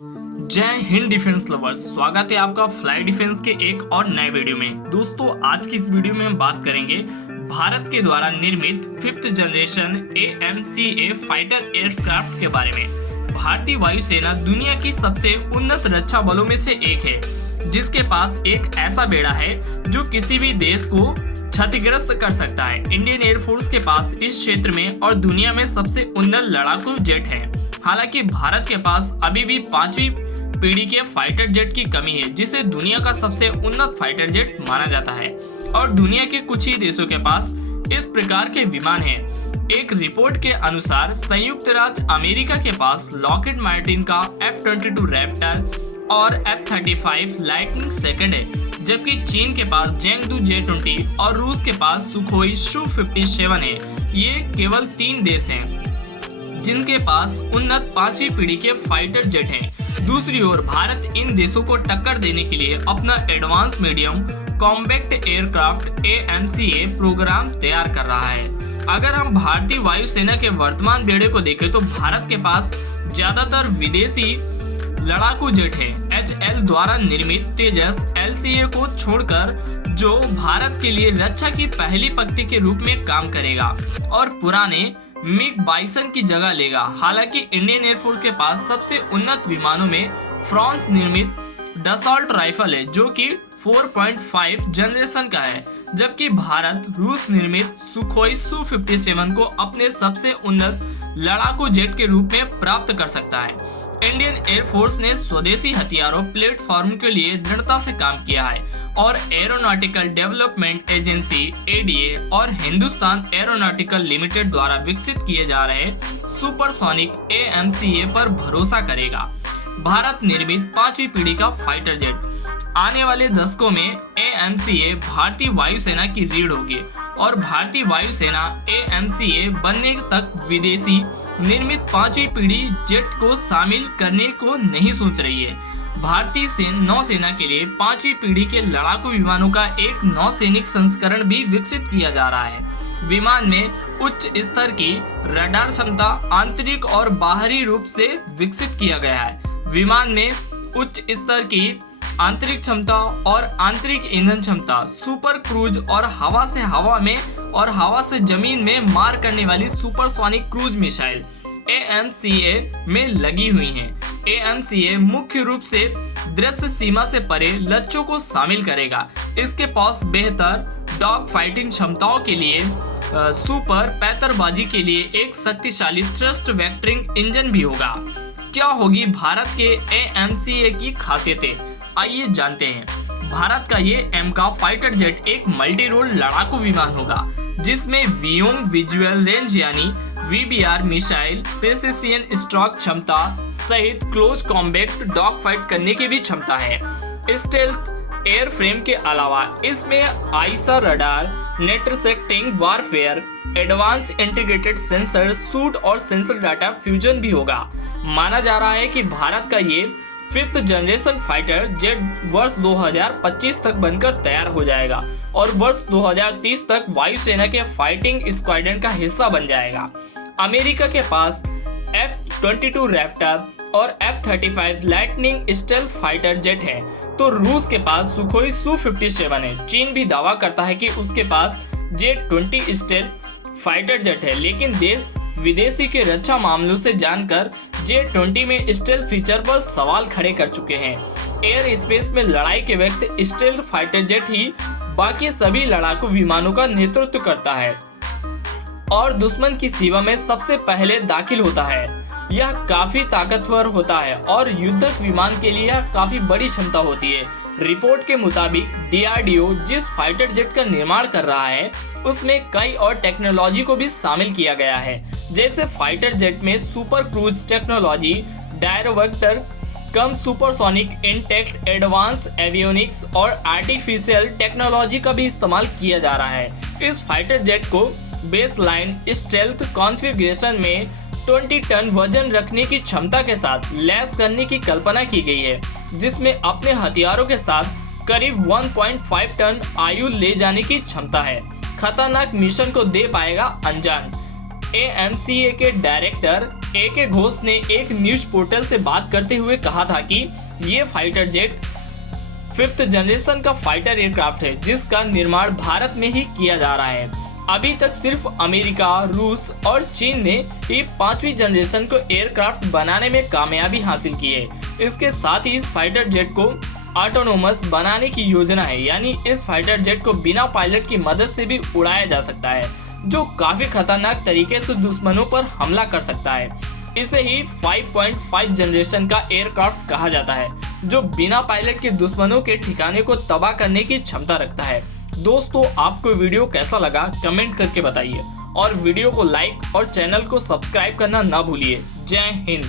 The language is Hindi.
जय हिंद डिफेंस लवर्स, स्वागत है आपका फ्लाई डिफेंस के एक और नए वीडियो में। दोस्तों, आज की इस वीडियो में हम बात करेंगे भारत के द्वारा निर्मित 5th generation AMCA fighter aircraft के बारे में। भारतीय वायुसेना दुनिया की सबसे उन्नत रक्षा बलों में से एक है, जिसके पास एक ऐसा बेड़ा है जो किसी भी देश को क्षतिग्रस्त कर सकता है। इंडियन एयरफोर्स के पास इस क्षेत्र में और दुनिया में सबसे उन्नत लड़ाकू जेट है। हालांकि भारत के पास अभी भी 5वीं पीढ़ी के फाइटर जेट की कमी है, जिसे दुनिया का सबसे उन्नत फाइटर जेट माना जाता है और दुनिया के कुछ ही देशों के पास इस प्रकार के विमान हैं। एक रिपोर्ट के अनुसार संयुक्त राज्य अमेरिका के पास लॉकहीड मार्टिन का F-22 रैप्टर और F-35 लाइटनिंग सेकंड है, जबकि चीन के पास जेंगडू J-20 और रूस के पास सुखोई Su-57 है। ये केवल 3 देश हैं जिनके पास उन्नत 5वीं पीढ़ी के फाइटर जेट हैं। दूसरी ओर भारत इन देशों को टक्कर देने के लिए अपना advance medium combat aircraft AMCA programme तैयार कर रहा है। अगर हम भारतीय वायुसेना के वर्तमान बेड़े को देखें तो भारत के पास ज्यादातर विदेशी लड़ाकू जेट है। HAL द्वारा निर्मित तेजस LCA को छोड़कर, जो भारत के लिए रक्षा की पहली पंक्ति के रूप में काम करेगा और पुराने मिग बाइसन की जगह लेगा। हालांकि इंडियन एयरफोर्स के पास सबसे उन्नत विमानों में फ्रांस निर्मित डसॉल्ट राइफल है, जो कि 4.5 जनरेशन का है, जबकि भारत रूस निर्मित सुखोई Su-57 को अपने सबसे उन्नत लड़ाकू जेट के रूप में प्राप्त कर सकता है। इंडियन एयरफोर्स ने स्वदेशी हथियारों प्लेटफॉर्म के लिए दृढ़ता से काम किया है और एरोनॉटिकल डेवलपमेंट एजेंसी ADA और हिंदुस्तान एरोनॉटिकल लिमिटेड द्वारा विकसित किए जा रहे सुपरसोनिक AMCA पर भरोसा करेगा। भारत निर्मित 5वीं पीढ़ी का फाइटर जेट आने वाले दशकों में AMCA भारतीय वायुसेना की रीढ़ होगी और भारतीय वायुसेना AMCA बनने तक विदेशी निर्मित 5वीं पीढ़ी जेट को शामिल करने को नहीं सोच रही है। भारतीय नौसेना के लिए 5वीं पीढ़ी के लड़ाकू विमानों का एक नौसैनिक संस्करण भी विकसित किया जा रहा है। विमान में उच्च स्तर की रडार क्षमता आंतरिक और बाहरी रूप से विकसित किया गया है। विमान में उच्च स्तर की आंतरिक क्षमता और आंतरिक ईंधन क्षमता, सुपर क्रूज और हवा से हवा में और हवा से जमीन में मार करने वाली सुपरसोनिक क्रूज मिसाइल AMCA में लगी हुई हैं। AMCA मुख्य रूप से दृश्य सीमा से परे लक्ष्यों को शामिल करेगा। इसके पास बेहतर डॉग फाइटिंग क्षमताओं के लिए सुपर पैंतरबाजी के लिए एक शक्तिशाली थ्रस्ट वेक्टरिंग इंजन भी होगा। क्या होगी भारत के AMCA की खासियतें, आइए जानते हैं। भारत का ये M का फाइटर जेट एक मल्टी रोल लड़ाकू विमान होगा, जिसमें बियॉन्ड विजुअल रेंज यानी VBR मिसाइल प्रिसिशन स्ट्रोक क्षमता सहित क्लोज कॉम्बैक्ट डॉग फाइट करने की भी क्षमता है। स्टेल्थ एयरफ्रेम के अलावा इसमें AESA radar, intercepting warfare, advance integrated sensor suite और सेंसर डाटा फ्यूजन भी होगा। माना जा रहा है कि भारत का ये 5th जनरेशन फाइटर जेट वर्ष 2025 तक बनकर तैयार हो जाएगा और वर्ष 2030 तक वायुसेना के फाइटिंग स्क्वाड्रन का हिस्सा बन जाएगा। अमेरिका के पास F-22 रैप्टर और F-35 lightning stealth fighter jet है, तो रूस के पास सुखोई Su-57 है। चीन भी दावा करता है कि उसके पास J-20 स्टेल्थ फाइटर जेट है, लेकिन देश विदेशी के रक्षा मामलों से जानकर J-20 में स्टेल्थ फीचर पर सवाल खड़े कर चुके हैं। एयर स्पेस में लड़ाई के वक्त स्टेल्थ फाइटर जेट ही बाकी सभी लड़ाकू विमानों का नेतृत्व करता है और दुश्मन की सीमा में सबसे पहले दाखिल होता है। यह काफी ताकतवर होता है और युद्धक विमान के लिए यह काफी बड़ी क्षमता होती है। रिपोर्ट के मुताबिक DRDO जिस फाइटर जेट का निर्माण कर रहा है, उसमें कई और टेक्नोलॉजी को भी शामिल किया गया है, जैसे फाइटर जेट में सुपर क्रूज टेक्नोलॉजी, डायरोवेक्टर कम सुपरसोनिक इंटेक्ट एडवांस एवियोनिक्स और आर्टिफिशियल टेक्नोलॉजी का भी इस्तेमाल किया जा रहा है। इस फाइटर जेट को बेसलाइन स्टेल्थ कॉन्फ़िगरेशन में 20 टन वजन रखने की क्षमता के साथ लैस करने की कल्पना की गई है, जिसमें अपने हथियारों के साथ करीब 1.5 टन आयु ले जाने की क्षमता है। खतरनाक मिशन को दे पाएगा अंजाम। AMCA के डायरेक्टर AK घोष ने एक न्यूज पोर्टल से बात करते हुए कहा था कि ये फाइटर जेट 5th जनरेशन का फाइटर एयरक्राफ्ट है जिसका निर्माण भारत में ही किया जा रहा है। अभी तक सिर्फ अमेरिका, रूस और चीन ने ये 5वीं जनरेशन को एयरक्राफ्ट बनाने में कामयाबी हासिल की है। इसके साथ ही इस फाइटर जेट को ऑटोनोमस बनाने की योजना है, यानी इस फाइटर जेट को बिना पायलट की मदद से भी उड़ाया जा सकता है, जो काफी खतरनाक तरीके से दुश्मनों पर हमला कर सकता है। इसे ही 5.5 जनरेशन का एयरक्राफ्ट कहा जाता है, जो बिना पायलट के दुश्मनों के ठिकाने को तबाह करने की क्षमता रखता है। दोस्तों, आपको वीडियो कैसा लगा कमेंट करके बताइए और वीडियो को लाइक और चैनल को सब्सक्राइब करना ना भूलिए। जय हिंद।